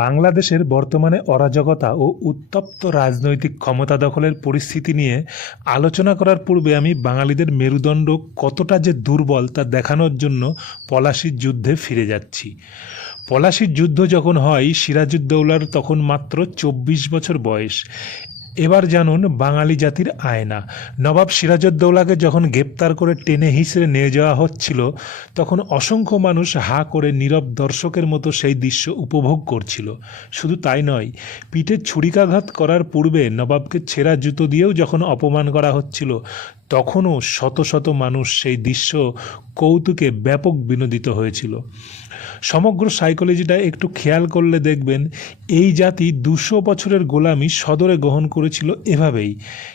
বাংলাদেশের বর্তমানে অরাজকতা ও উত্তপ্ত রাজনৈতিক ক্ষমতা দখলের পরিস্থিতি নিয়ে আলোচনা করার পূর্বে আমি বাঙালিদের মেরুদণ্ড কতটা যে দুর্বল তা দেখানোর জন্য পলাশির যুদ্ধে ফিরে যাচ্ছি। পলাশির যুদ্ধ যখন হয়, সিরাজউদ্দৌলার তখন মাত্র ২৪ বছর বয়স। এবার জানুন বাঙালি জাতির আয়না। নবাব সিরাজউদ্দৌলাকে যখন গ্রেপ্তার করে টেনে হিঁচড়ে নিয়ে যাওয়া হচ্ছিল, তখন অসংখ্য মানুষ হাঁ করে নীরব দর্শকের মতো সেই দৃশ্য উপভোগ করছিল। শুধু তাই নয়, পিঠে ছুরিকাঘাত করার পূর্বে নবাবকে ছেঁড়া জুতো দিয়েও যখন অপমান করা হচ্ছিল, তখনও শত শত মানুষ সেই দৃশ্য কৌতুকে ব্যাপক বিনোদিত হয়েছিল। সমগ্র সাইকোলজিটা একটু খেয়াল করলে দেখবেন, এই জাতি ২০০ বছরের গোলামি সদরে গ্রহণ করেছিল এভাবেই।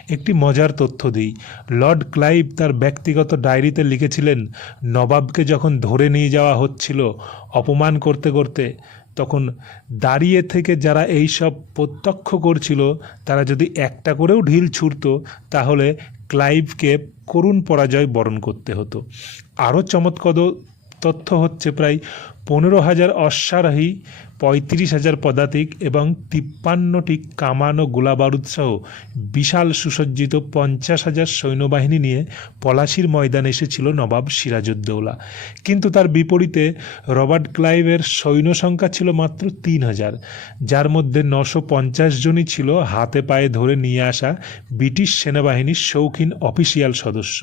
একটি মজার তথ্য দিই, লর্ড ক্লাইভ তার ব্যক্তিগত ডায়েরিতে লিখেছিলেন, নবাবকে যখন ধরে নিয়ে যাওয়া হচ্ছিল অপমান করতে করতে, তখন দাঁড়িয়ে থেকে যারা এই সব প্রত্যক্ষ করছিল, তারা যদি একটা করেও ঢিল ছুঁড়ত, তাহলে ক্লাইভকে করুণ পরাজয় বরণ করতে হতো। আরও চমৎকার তথ্য হচ্ছে, প্রায় ১৫,০০০ অশ্বারোহী, ৩৫,০০০ পদাতিক এবং ৫৩টি কামান ও গোলাবারুদ সহ বিশাল সুসজ্জিত ৫০,০০০ সৈন্যবাহিনী নিয়ে পলাশির ময়দানে এসেছিল নবাব সিরাজউদ্দৌলা। কিন্তু তার বিপরীতে রবার্ট ক্লাইভের সৈন্য সংখ্যা ছিল মাত্র ৩,০০০, যার মধ্যে ৯৫০ জনই ছিল হাতে পায়ে ধরে নিয়ে আসা ব্রিটিশ সেনাবাহিনীর শৌখিন অফিসিয়াল সদস্য,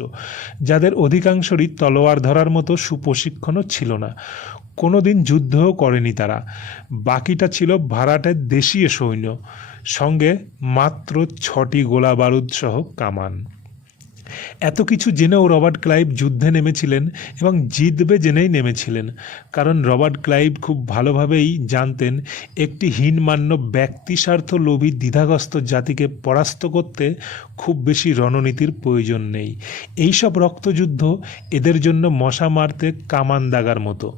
যাদের অধিকাংশরই তলোয়ার ধরার মতো সুপ্রশিক্ষণও ছিল না। কোনো দিন যুদ্ধও করেনি তারা। বাকিটা ছিল ভাড়াটে দেশীয় সৈন্য, সঙ্গে মাত্র ৬টি গোলা বারুদ সহ কামান। এত কিছু জেনেও রবার্ট ক্লাইভ যুদ্ধে নেমেছিলেন এবং জিতবে জেনেই নেমেছিলেন, কারণ রবার্ট ক্লাইভ খুব ভালোভাবেই জানতেন একটি হীনমান্য ব্যক্তিস্বার্থ লোভী দ্বিধাগ্রস্ত জাতিকে পরাস্ত করতে খুব বেশি রণনীতির প্রয়োজন নেই। এইসব রক্তযুদ্ধ এদের জন্য মশা মারতে কামান দাগার মতো।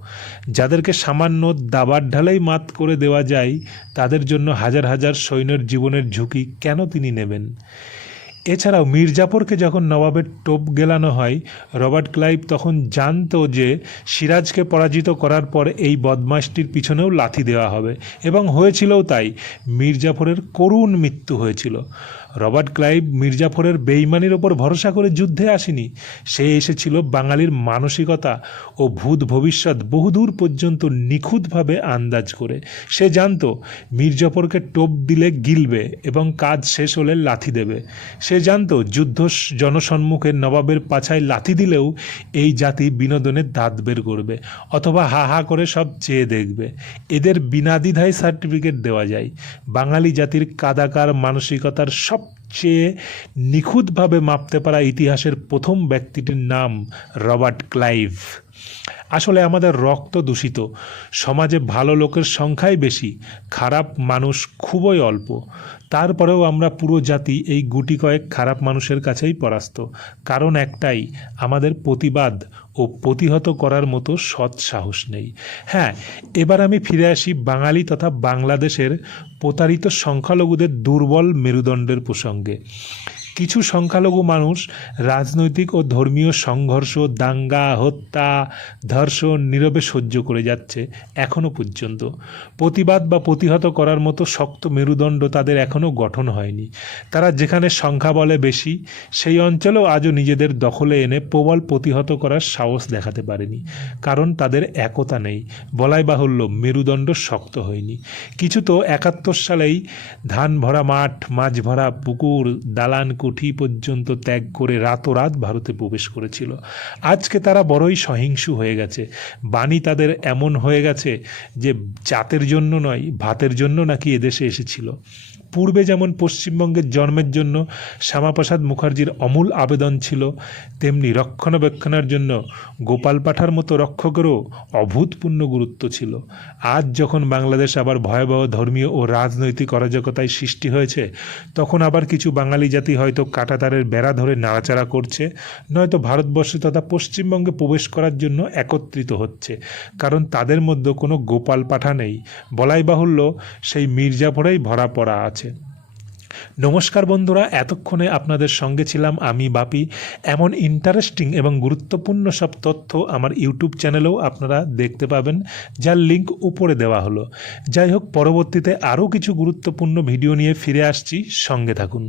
যাদেরকে সামান্য দাবার ঢালাই মাত করে দেওয়া যায়, তাদের জন্য হাজার হাজার সৈন্যের জীবনের ঝুঁকি কেন তিনি নেবেন? এছাড়াও মির্জাফরকে যখন নবাবের টোপ গেলানো হয়, রবার্ট ক্লাইভ তখন জানতো যে সিরাজকে পরাজিত করার পর এই বদমাশটির পিছনেও লাথি দেওয়া হবে, এবং হয়েছিলও তাই। মির্জাফরের করুণ মৃত্যু হয়েছিল। রবার্ট ক্লাইভ মির্জাফরের বেইমানির ওপর ভরসা করে যুদ্ধে আসেনি, সে এসেছিল বাঙালির মানসিকতা ও ভূত ভবিষ্যৎ বহুদূর পর্যন্ত নিখুঁতভাবে আন্দাজ করে। সে জানতো মির্জাফরকে টোপ দিলে গিলবে এবং কাজ শেষ হলে লাথি দেবে। সে জানতো যুদ্ধ জনসম্মুখে নবাবের পাছায় লাথি দিলেও এই জাতি বিনোদনের দাঁত বের করবে, অথবা হা হা করে সব চেয়ে দেখবে। এদের বিনা দ্বিধায় সার্টিফিকেট দেওয়া যায়। বাঙালি জাতির কাদাকার মানসিকতার সবচেয়ে নিখুঁতভাবে মাপতে পারা ইতিহাসের প্রথম ব্যক্তিটির নাম রবার্ট ক্লাইভ। আসলে আমাদের রক্ত দূষিত, সমাজে ভালো লোকের সংখ্যাই বেশি, খারাপ মানুষ খুবই অল্প। তারপরেও আমরা পুরো জাতি এই গুটি কয়েক খারাপ মানুষের কাছেই পরাস্ত। কারণ একটাই, আমাদের প্রতিবাদ ও প্রতিহত করার মতো সৎ সাহস নেই। হ্যাঁ, এবার আমি ফিরে আসি বাঙালি তথা বাংলাদেশের প্রতারিত সংখ্যালঘুদের দুর্বল মেরুদণ্ডের প্রসঙ্গে। কিছু সংখ্যালঘু মানুষ রাজনৈতিক ও ধর্মীয় সংঘর্ষ, দাঙ্গা, হত্যা, ধর্ষণ নীরবে সহ্য করে যাচ্ছে এখনও পর্যন্ত। প্রতিবাদ বা প্রতিহত করার মতো শক্ত মেরুদণ্ড তাদের এখনও গঠন হয়নি। তারা যেখানে সংখ্যা বলে বেশি, সেই অঞ্চলেও আজও নিজেদের দখলে এনে প্রবল প্রতিহত করার সাহস দেখাতে পারেনি, কারণ তাদের একতা নেই। বলাই বাহুল্য, মেরুদণ্ড শক্ত হয়নি। কিছু তো ৭১ সালেই ধান ভরা মাঠ, মাছ ভরা পুকুর, দালান কুঠি পর্যন্ত ত্যাগ করে রাতোরাত ভারতে প্রবেশ করেছিল। আজকে তারা বড়ই সহিংসু হয়ে গেছে। বাণী তাদের এমন হয়ে গেছে যে জাতের জন্য নয়, ভাতের জন্য নাকি এদেশে এসেছিল। পূর্বে যেমন পশ্চিমবঙ্গের জন্মের জন্য শ্যামাপ্রসাদ মুখার্জির অমূল আবেদন ছিল, তেমনি রক্ষণাবেক্ষণের জন্য গোপাল পাঠার মতো রক্ষকেরও অভূতপূর্ণ গুরুত্ব ছিল। আজ যখন বাংলাদেশ আবার ভয়াবহ ধর্মীয় ও রাজনৈতিক অরাজকতায় সৃষ্টি হয়েছে, তখন আবার কিছু বাঙালি জাতি হয়তো কাঁটাতারের বেড়া ধরে নাড়াচাড়া করছে, নয়তো ভারতবর্ষে তথা পশ্চিমবঙ্গে প্রবেশ করার জন্য একত্রিত হচ্ছে। কারণ তাদের মধ্যে কোনো গোপাল পাঠা নেই, বলাই বাহুল্য সেই মির্জাফরেই ভরা পড়া আছে। নমস্কার বন্ধুরা, এতক্ষণে আপনাদের সঙ্গে ছিলাম আমি বাপি। এমন ইন্টারেস্টিং এবং গুরুত্বপূর্ণ সব তথ্য আমার ইউটিউব চ্যানেলেও আপনারা দেখতে পাবেন, যার লিঙ্ক উপরে দেওয়া হলো। যাই হোক, পরবর্তীতে আরও কিছু গুরুত্বপূর্ণ ভিডিও নিয়ে ফিরে আসছি, সঙ্গে থাকুন।